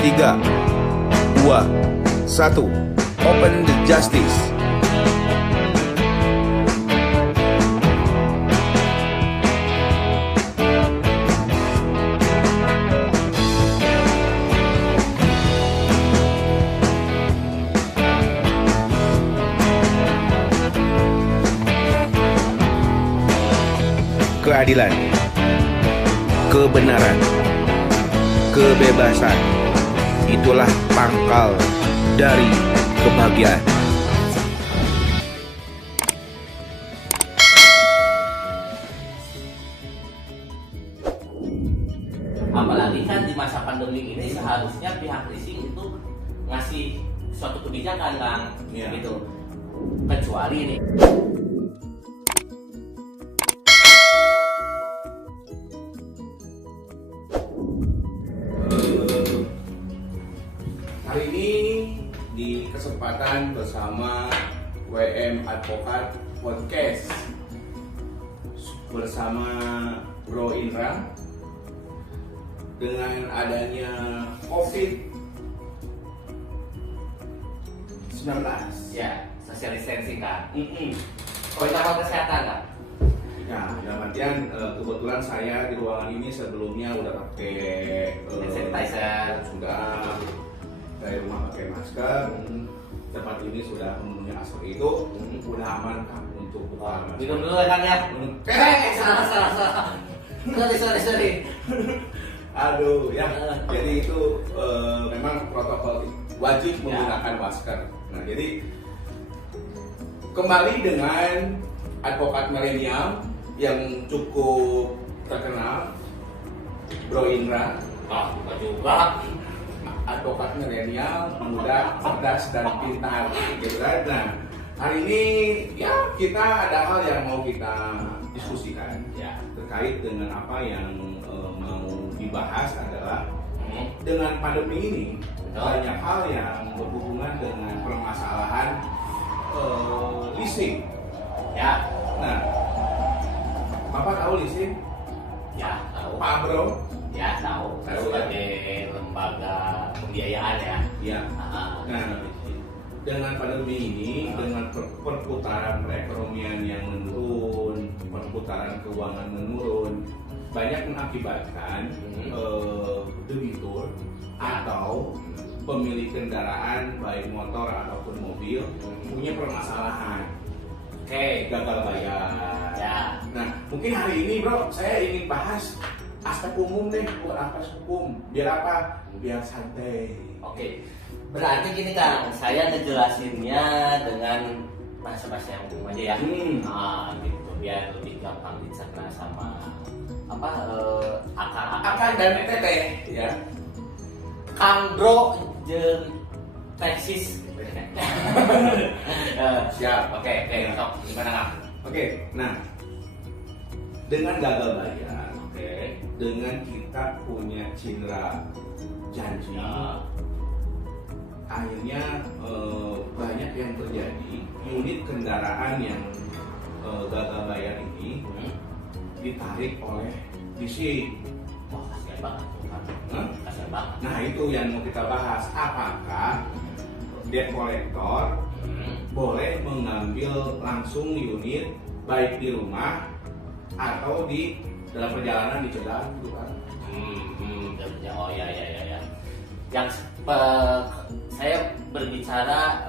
3, 2, 1. Open the justice. Keadilan, kebenaran, kebebasan, itulah pangkal dari kebahagiaan. Apalagi kan di masa pandemi ini seharusnya pihak leasing itu ngasih suatu kebijakan kan, gitu. Kecuali nih. Hari ini di kesempatan bersama WM Advokat Podcast bersama Bro Indra, dengan adanya COVID-19, Ya, social distancing kan. Protokol kesehatan kan. nah dalam artian kebetulan saya di ruangan ini sebelumnya udah pakai Hand sanitizer. sudah dari rumah pakai masker. Tempat ini sudah memenuhi aspek itu, udah aman kan untuk buka masker. Minum dulu kan ya. Salah. Sorry. Aduh ya, jadi itu memang protokol wajib menggunakan masker. Nah jadi kembali dengan advokat milenial yang cukup terkenal, Bro Indra. Bukan juga. Advokat milenial, muda, cerdas dan pintar, gitu kan. Nah hari ini ya kita ada hal yang mau kita diskusikan Ya. terkait dengan apa yang mau dibahas adalah dengan pandemi ini banyak hal yang berhubungan dengan permasalahan leasing. Ya. Nah, Bapak tahu leasing? Ya, tahu. Pak Bro? Ya, tahu. Tahu, Sebagai lembaga pembiayaan ya. Ya. Nah, dengan pandemi ini, dengan perputaran perekonomian yang menurun, perputaran keuangan menurun, banyak mengakibatkan debitur atau pemilik kendaraan baik motor ataupun mobil punya permasalahan, gagal bayar. Ya. Nah, mungkin hari ini Bro, saya ingin bahas aspek umum deh, bukan aspek hukum. Biar apa? Biar santai. Oke. Berarti gini Kang, saya ngejelasinnya dengan bahasa-bahasa yang umum aja ya. Gitu biar lebih gampang dicerna sama akar dan teteh ya. Kang Bro jeung tesis. Siap. Oke, sok gimana Kang? Oke, nah dengan gagal bayar, Oke. dengan kita punya cindera janji, akhirnya banyak yang terjadi. Unit kendaraan yang gagal bayar ini ditarik oleh leasing. Wah, kasihan banget tuh Kang. Kasihan banget. Nah itu yang mau kita bahas. Apakah debt collector boleh mengambil langsung unit baik di rumah atau di dalam perjalanan di jalan gitu kan? Oh ya. Yang saya berbicara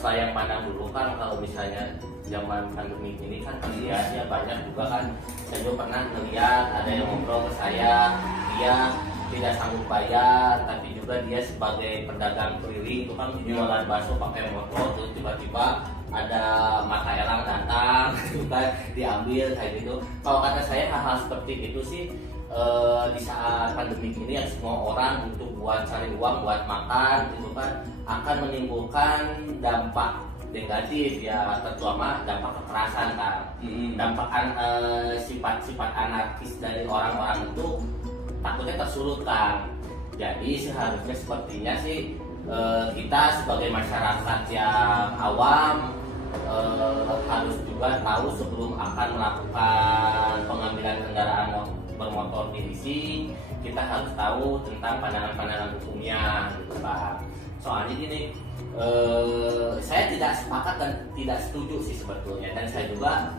sayang pandang dulu kan, kalau misalnya zaman pandemi ini kan kasihan ya, banyak juga kan. Saya juga pernah melihat ada yang ngobrol ke saya, dia tidak sanggup bayar, tapi juga dia sebagai pedagang keliling itu kan jualan bakso pakai motor, terus tiba-tiba ada mata elang datang gitu kan, diambil kayak gitu. Kalau kata saya hal-hal seperti itu sih di saat pandemi ini yang semua orang untuk buat cari uang buat makan gitu kan, akan menimbulkan dampak negatif ya, terutama dampak kekerasan kan. Dampak sifat-sifat anarkis dari orang-orang itu takutnya tersulut kan. Jadi seharusnya sepertinya sih kita sebagai masyarakat yang awam harus juga tahu sebelum akan melakukan pengambilan kendaraan bermotor di leasing, kita harus tahu tentang pandangan-pandangan hukumnya gitu Pak. Soalnya gini, saya tidak sepakat dan tidak setuju sih sebetulnya, dan saya juga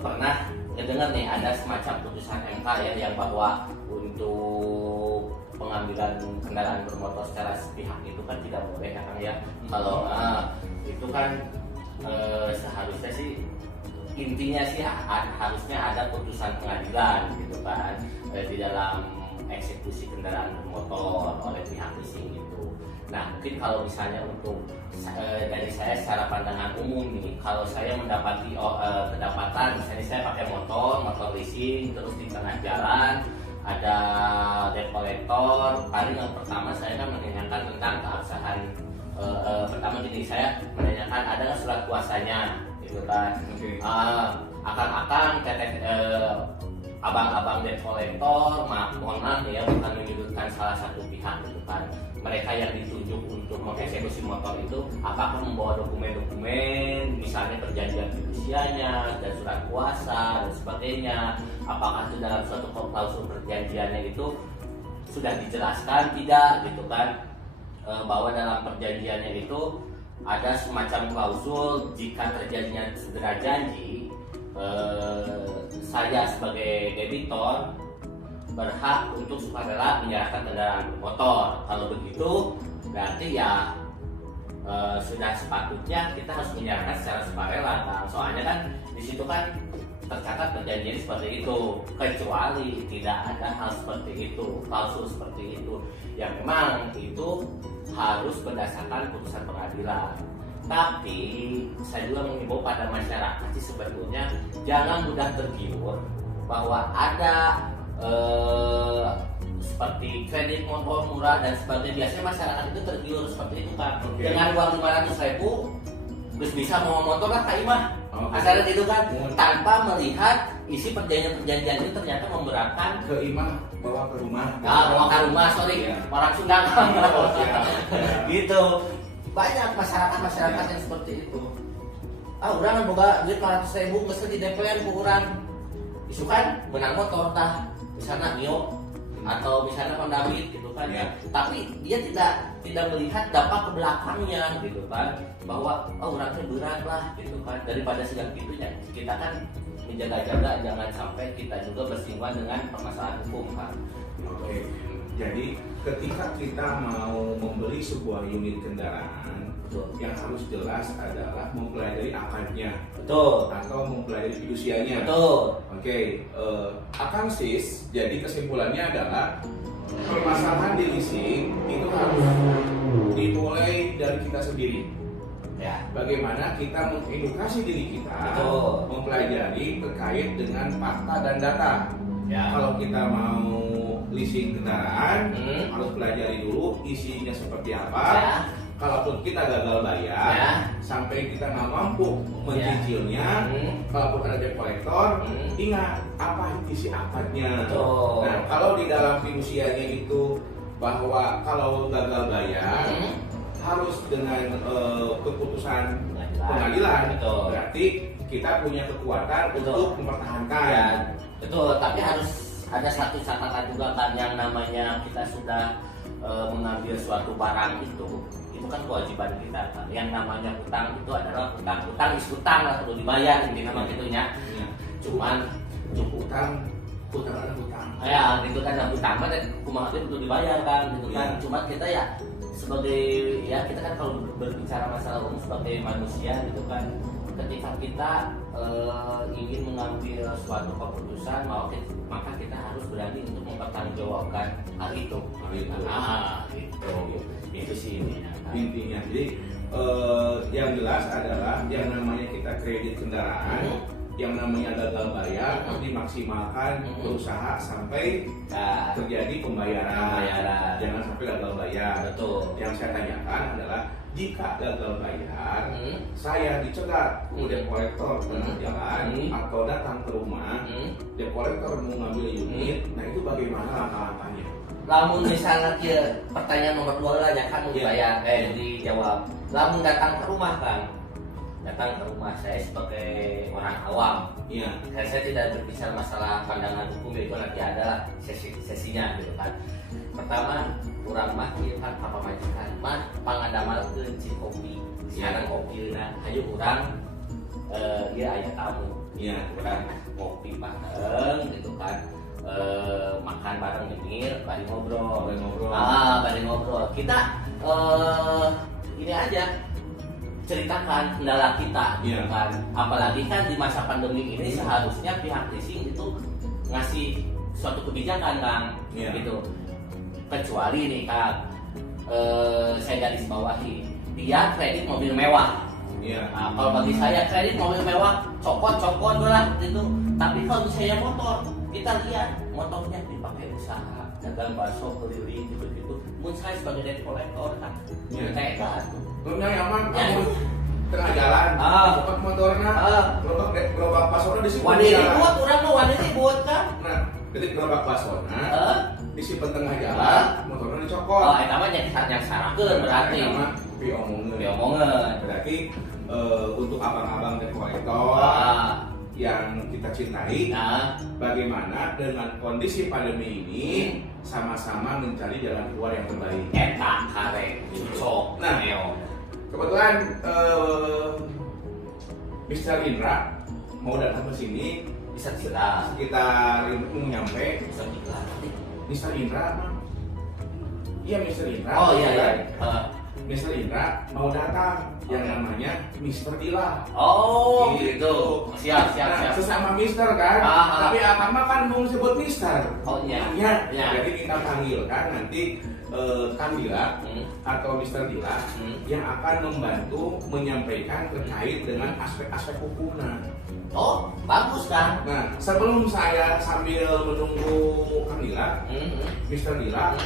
pernah dengar nih ada semacam putusan MK ya yang bahwa untuk pengambilan kendaraan bermotor secara sepihak itu kan tidak boleh ya Kang ya. Kalau itu kan seharusnya sih intinya sih harusnya ada putusan pengadilan gitu kan di dalam eksekusi kendaraan bermotor oleh pihak leasing itu. Nah mungkin kalau misalnya untuk dari saya secara pandangan umum nih, kalau saya mendapati kedapatan misalnya saya pakai motor leasing terus di tengah jalan ada debt collector, paling yang pertama saya kan menanyakan tentang keabsahan. Pertama gini, saya menanyakan ada nggak surat kuasanya gitu kan. Akan-akan abang-abang debt collector, mohon maaf ya, bukan menyudutkan salah satu pihak gitu kan. Mereka yang ditunjuk untuk mengeksekusi motor itu apakah membawa dokumen-dokumen, misalnya perjanjian fidusianya dan surat kuasa dan sebagainya. Apakah itu dalam suatu klausul perjanjiannya itu sudah dijelaskan tidak gitu kan, bahwa dalam perjanjiannya itu ada semacam klausul jika terjadinya cedera janji, saya sebagai debitor berhak untuk sukarela menyerahkan kendaraan bermotor. Kalau begitu berarti ya sudah sepatutnya kita harus menyerahkan secara sukarela kan. Soalnya kan di situ kan tercatat perjanjian seperti itu, kecuali tidak ada hal seperti itu, klausul seperti itu yang memang itu harus berdasarkan putusan pengadilan. Tapi saya juga mengimbau pada masyarakat sih sebetulnya jangan mudah tergiur bahwa ada seperti kredit motor murah dan sebagainya. Biasanya masyarakat itu tergiur seperti itu kan. Dengan uang 500.000 terus bisa mau motor lah Kak Imah. Asalnya gitu kan, tanpa melihat isi perjanjian itu ternyata memberatkan ke Imah bawa ke rumah. Bawa ke rumah, sorry, orang Sunda gitu. Banyak masyarakat yang seperti itu. Orang kan boga duit 500.000 mesti di DP-an ku urang. Isu kan menang motor tah di sana Mio atau misalnya Honda Beat gitu kan ya. Tapi dia tidak melihat dampak ke belakangnya gitu kan, bahwa orangnya berat lah gitu kan. Daripada sidang gitunya kita kan menjaga-jaga jangan sampai kita juga bersinggungan dengan permasalahan hukum kan. Oke. Jadi ketika kita mau membeli sebuah unit kendaraan, yang harus jelas adalah mempelajari akadnya, betul, atau mempelajari fidusianya, betul. Oke, Akang sis, jadi kesimpulannya adalah permasalahan di leasing itu harus dimulai dari kita sendiri. Ya. Bagaimana kita mengedukasi diri kita, betul, mempelajari terkait dengan fakta dan data. Ya. Kalau kita mau leasing kendaraan, harus pelajari dulu isinya seperti apa. Ya. Kalaupun kita gagal bayar, sampai kita nggak mampu mencicilnya, kalaupun ada debt collector, ingat apa isi akadnya. Nah, kalau di dalam fidusianya itu bahwa kalau gagal bayar harus dengan keputusan pengadilan, berarti kita punya kekuatan untuk mempertahankan. Betul, tapi harus ada satu catatan juga kan, yang namanya kita sudah mengambil suatu barang itu kan kewajiban kita kan. Yang namanya hutang itu adalah hutang lah, perlu dibayar ini nama gitunya. Cuman hutang ya gitu kan, hutang mah dan kumaha itu dibayar kan gitu kan. Cuma kita ya sebagai kita kan kalau berbicara masalah umum sebagai manusia gitu kan, ketika kita ingin mengambil suatu keputusan maka kita harus berani untuk mempertanggungjawabkan hal itu. Itu sih intinya. Jadi yang jelas adalah yang namanya kita kredit kendaraan, yang namanya gagal bayar harus dimaksimalkan, berusaha sampai terjadi pembayaran. Jangan sampai gagal bayar. Betul. Yang saya tanyakan adalah jika gagal bayar, saya dicegat debt collector tengah jalan atau datang ke rumah, debt collector mau ngambil unit, nah itu bagaimana langkah-langkahnya? Lamun misalnya pertanyaan nomor 2 lah ya kan, dijawab. Lamun datang ke rumah kan, datang ke rumah saya sebagai orang awam. Iya. Saya tidak berbicara masalah pandangan hukum, itu nanti adalah sesinya gitu kan. Pertama, kurang mah ieu kan papa majikan mah pangandamalkeun ci kopi. Sekarang kopi na hayu urang ieu aya tamu. Iya. Urang ngopi bareng gitu kan. Makan bareng nyemir, bari ngobrol. Bari ngobrol. Kita ini aja ceritakan kendala kita, gitu kan. Apalagi kan di masa pandemi ini seharusnya pihak leasing itu ngasih suatu kebijakan, Kang, gitu. Kecuali nih, Kang, saya garis bawahi, dia kredit mobil mewah. Nah, kalau bagi saya kredit mobil mewah copot lah gitu. Tapi kalau misalnya motor, kita lihat motornya dipakai usaha, dagang bakso keliling gitu. Mun saya sebagai debt collector kan, kayak Belumnya aman, tengah jalan, cepat motornya, gerobak pasornya disimpan. Wani ribut, orang mah wani ribut kan. Nah, jadi gerobak pasornya disimpan tengah jalan, motornya dicokot. Eta mah yang sarakeun berarti. Nama piomongan. Berarti untuk abang-abang debt collector yang kita cintai, bagaimana dengan kondisi pandemi ini sama-sama mencari jalan keluar yang terbaik. Eta kare sok. Nah, kebetulan Mr. Indra mau datang ke sini bisa jelas. Sekitar mau nyampe. Bisa jelas. Mr. Indra, iya Mr. Indra. Oh iya. Mr. Indra mau datang yang namanya Mr. Dila. Oh gitu. Siap. Sesama Mister kan. Tapi apa mah kan mau sebut Mister. Oh iya. Jadi kita panggilkan nanti Kang Dila atau Mr. Dila yang akan membantu menyampaikan terkait dengan aspek-aspek hukumnya. Oh, bagus kan? Nah, sebelum saya sambil menunggu Kang Dila, Mr. Dila,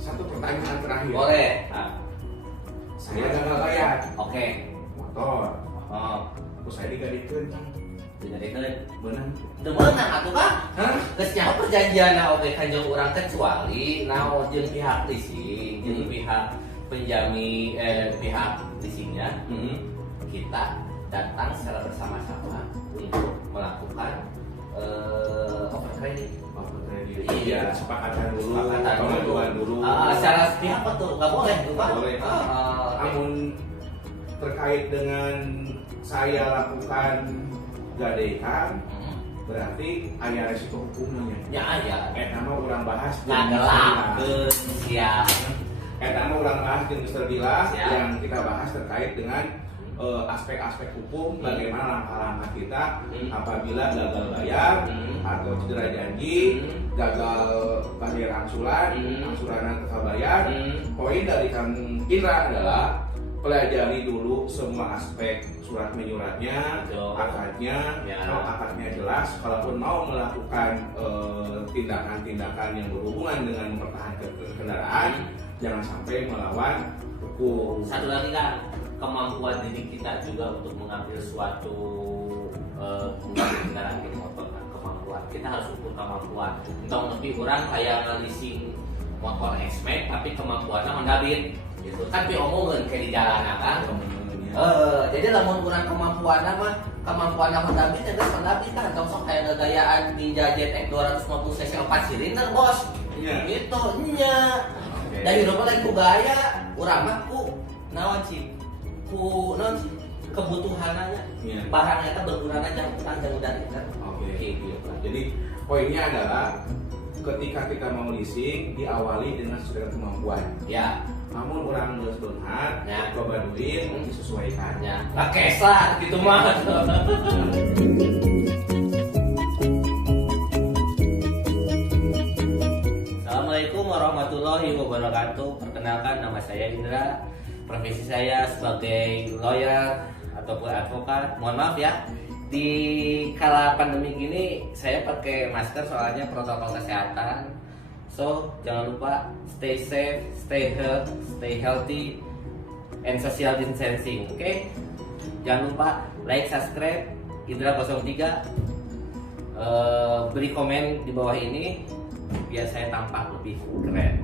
satu pertanyaan terakhir. Boleh. Saya gagal bayar. Oke. Motor. Terus saya digadikeun. Beunang. Teu meunang atuh Kang. Geus nyaho perjanjian oge kanjeng urang kecuali naon jeung pihak leasing, jeung pihak penjamin pihak leasingnya. Kita datang secara bersama-sama untuk melakukan overcredit. Iya, sepakatan dulu. Dulu. Secara sepihak betul, nggak boleh tuh Pak. Boleh. Namun terkait dengan saya lakukan gadekan, berarti ada resiko hukumnya. Ya ada. Nama orang bahas. Siap. Nama orang bahas dengan Mr. Dila yang kita bahas terkait dengan aspek-aspek hukum, bagaimana langkah-langkah kita apabila gagal bayar atau cedera janji, gagal bayar angsuran tetap bayar. Poin dari Kang Indra adalah pelajari dulu semua aspek surat menyuratnya, akadnya. Kalau akadnya jelas, kalaupun mau melakukan tindakan-tindakan yang berhubungan dengan mempertahankan kendaraan, jangan sampai melawan hukum. Satu lagi Kang, kemampuan diri kita juga untuk mengambil suatu kendaraan di motor kan, kemampuan kita harus ukur kemampuan. Entah lebih orang kayak leasing motor X-Max tapi kemampuannya mendabit gitu kan diomongin kayak di jalanan kan. Jadi lamun kurang kemampuannya mendabit ya guys, mendabit kan sok kayak ngegayaan Ninja ZX 250 cc 4 silinder bos. Gitu nya. Dari rumah lagi ku gaya, urang mah ku naon sih? Kebutuhannya barangnya kan berguna jam udah kan. Gitu. Jadi poinnya adalah ketika kita mau leasing diawali dengan sesuai kemampuan. Namun orang harus donat, coba duit disesuaikan. Lah kesah gitu mah. Assalamualaikum warahmatullahi wabarakatuh. Perkenalkan nama saya Indra. Profesi saya sebagai lawyer ataupun advokat. Mohon maaf ya, di kala pandemi gini saya pakai masker soalnya protokol kesehatan. So jangan lupa stay safe, stay healthy, and social distancing. Oke? Jangan lupa like, subscribe Indra 03. Beri komen di bawah ini biar saya tampak lebih keren.